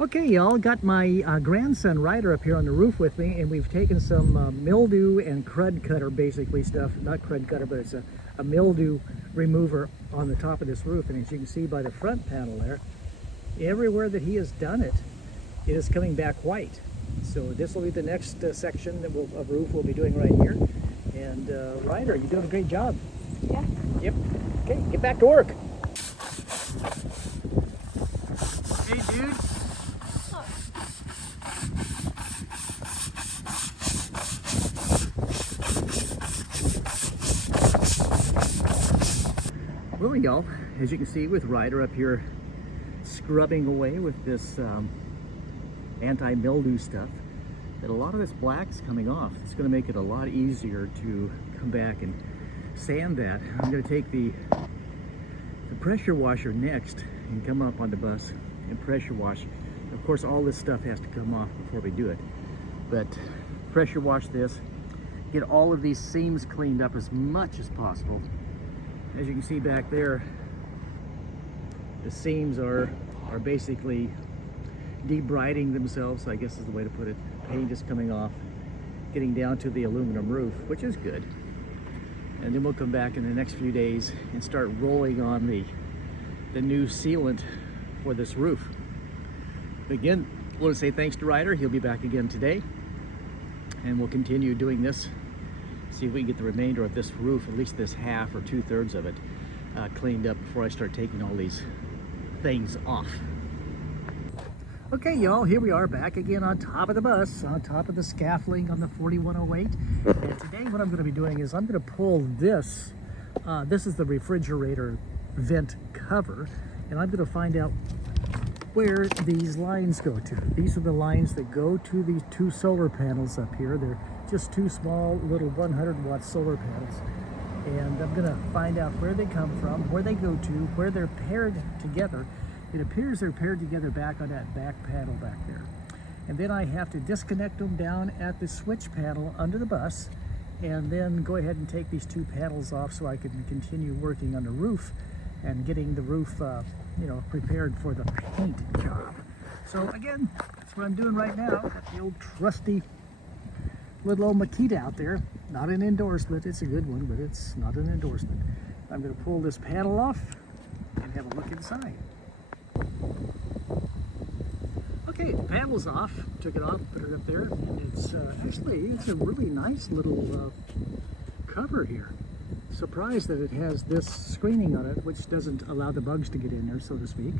Okay, y'all, got my grandson Ryder up here on the roof with me, and we've taken some mildew and crud cutter basically stuff, not crud cutter, but it's a mildew remover on the top of this roof. And as you can see by the front panel there, everywhere that he has done it, it is coming back white. So this will be the next section that of roof we'll be doing right here. And Ryder, you're doing a great job. Yeah. Yep. Okay, get back to work. Hey, dude. Well, y'all, as you can see with Ryder up here scrubbing away with this anti-mildew stuff, that a lot of this black's coming off. It's going to make it a lot easier to come back and sand that. I'm going to take the pressure washer next and come up on the bus and pressure wash. Of course, all this stuff has to come off before we do it, but pressure wash this, get all of these seams cleaned up as much as possible. As you can see back there, the seams are basically debriding themselves, I guess is the way to put it. Paint is coming off, getting down to the aluminum roof, which is good. And then we'll come back in the next few days and start rolling on the new sealant for this roof. Again, I want to say thanks to Ryder. He'll be back again today, and we'll continue doing this. See if we can get the remainder of this roof, at least this half or 2/3 of it, cleaned up before I start taking all these things off. Okay, y'all, here we are back again on top of the bus, on top of the scaffolding on the 4108. And today what I'm going to be doing is I'm going to pull this. This is the refrigerator vent cover, and I'm going to find out where these lines go to. These are the lines that go to these two solar panels up here. They're just two small little 100-watt solar panels. And I'm going to find out where they come from, where they go to, where they're paired together. It appears they're paired together back on that back panel back there. And then I have to disconnect them down at the switch panel under the bus, and then go ahead and take these two panels off so I can continue working on the roof and getting the roof prepared for the paint job. So again, that's what I'm doing right now. Got the old trusty little old Makita out there. Not an endorsement, it's a good one, but it's not an endorsement. I'm going to pull this panel off and have a look inside. Okay, the panel's off. Took it off, put it up there, and it's it's a really nice little cover here. Surprised that it has this screening on it, which doesn't allow the bugs to get in there, so to speak.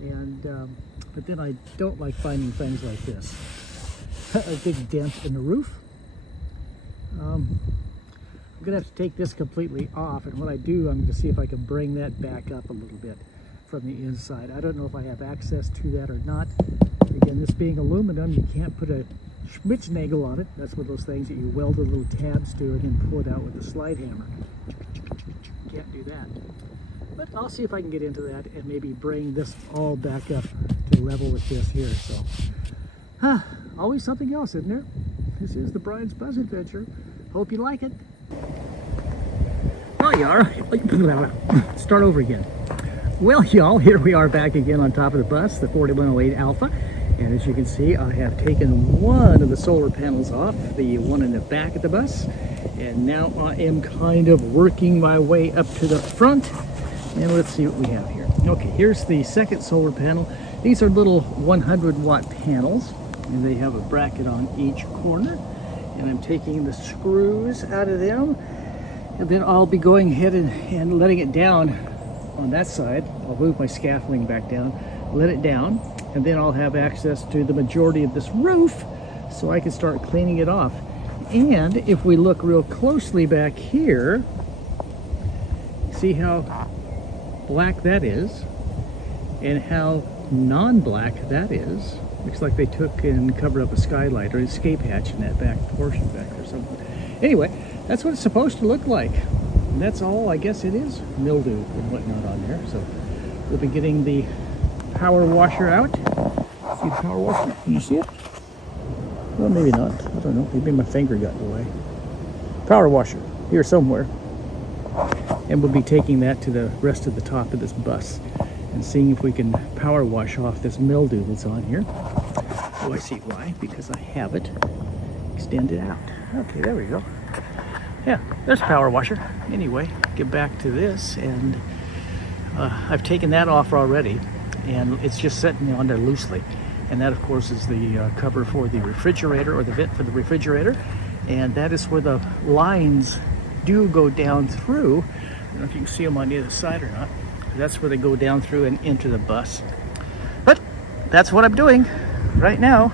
And but then I don't like finding things like this. A big dent in the roof. I'm gonna have to take this completely off, and when I do, I'm gonna see if I can bring that back up a little bit from the inside. I don't know if I have access to that or not. Again, this being aluminum, you can't put a Schmitznagel on it. That's one of those things that you weld the little tabs to and then pull it out with a slide hammer. Can't do that. But I'll see if I can get into that and maybe bring this all back up to level with this here. So, always something else, isn't there? This is the Brian's Buzz Adventure. Hope you like it. Well, you are. Start over again. Well, y'all, here we are back again on top of the bus, the 4108 Alpha. And as you can see, I have taken one of the solar panels off, the one in the back of the bus. And now I am kind of working my way up to the front. And let's see what we have here. Okay, here's the second solar panel. These are little 100-watt panels, and they have a bracket on each corner. And I'm taking the screws out of them. And then I'll be going ahead and letting it down on that side. I'll move my scaffolding back down, let it down, and then I'll have access to the majority of this roof so I can start cleaning it off. And if we look real closely back here, see how black that is and how non-black that is. Looks like they took and covered up a skylight or an escape hatch in that back portion back there somewhere. Anyway, that's what it's supposed to look like. And that's all, I guess it is mildew and whatnot on there. So we'll be getting the power washer out. See the power washer? Can you see it? Well, maybe not. I don't know. Maybe my finger got in the way. Power washer here somewhere. And we'll be taking that to the rest of the top of this bus. and seeing if we can power wash off this mildew that's on here. Oh, I see why, because I have it extended out. Okay, there we go. Yeah, there's power washer. Anyway, get back to this, and I've taken that off already, and it's just sitting on there loosely. And that, of course, is the cover for the refrigerator, or the vent for the refrigerator. And that is where the lines do go down through. I don't know if you can see them on the other side or not. That's where they go down through and into the bus. But that's what I'm doing right now.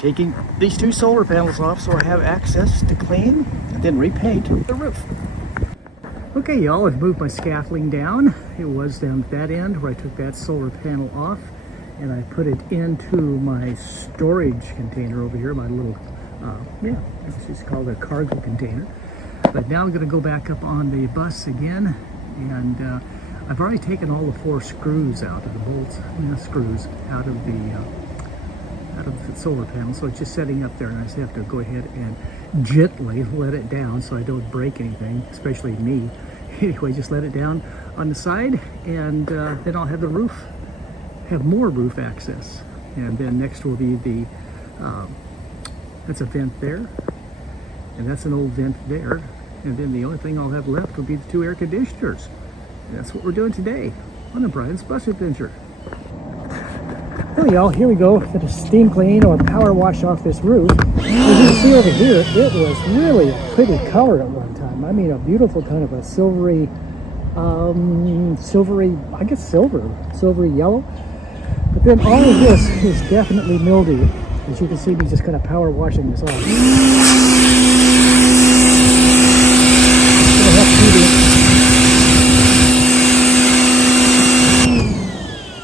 Taking these two solar panels off so I have access to clean and then repaint the roof. Okay, y'all, I've moved my scaffolding down. It was down at that end where I took that solar panel off, and I put it into my storage container over here, my little, it's called a cargo container. But now I'm going to go back up on the bus again, and I've already taken all the 4 screws out of the bolts, screws out of the solar panel. So it's just setting up there, and I just have to go ahead and gently let it down so I don't break anything, especially me. Anyway, just let it down on the side, and then I'll have the roof, have more roof access. And then next will be the, that's a vent there, and that's an old vent there. And then the only thing I'll have left will be the 2 air conditioners. And that's what we're doing today on the Brian's Bus Adventure. Well, y'all, here we go for the steam clean or power wash off this roof. As you can see over here, it was really a pretty color at one time. I mean, a beautiful kind of a silvery, I guess silvery yellow. But then all of this is definitely mildew. As you can see, me just kind of power washing this off.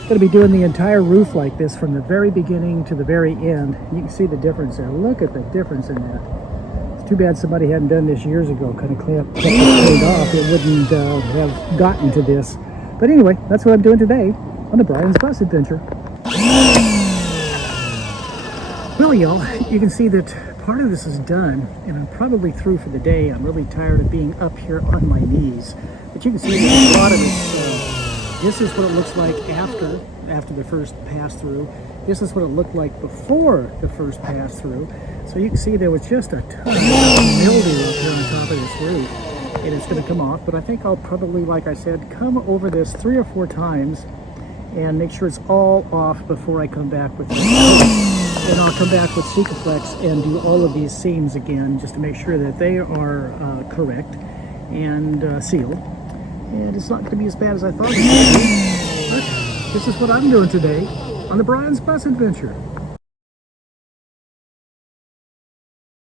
Going to be doing the entire roof like this from the very beginning to the very end. You can see the difference there. Look at the difference in that. It's too bad somebody hadn't done this years ago, kind of kept it cleaned off. It wouldn't have gotten to this. But anyway, that's what I'm doing today on the Brian's Bus Adventure. Well, y'all, you can see that part of this is done, and I'm probably through for the day. I'm really tired of being up here on my knees. But you can see that a lot of it. This is what it looks like after the first pass through. This is what it looked like before the first pass through. So you can see there was just a ton of mildew up here on top of this roof, and it's going to come off. But I think I'll probably, like I said, come over this 3 or 4 times and make sure it's all off before I come back with it. And I'll come back with Sikaflex and do all of these seams again, just to make sure that they are correct and sealed. And it's not going to be as bad as I thought it would be. But this is what I'm doing today on the Brian's Bus Adventure.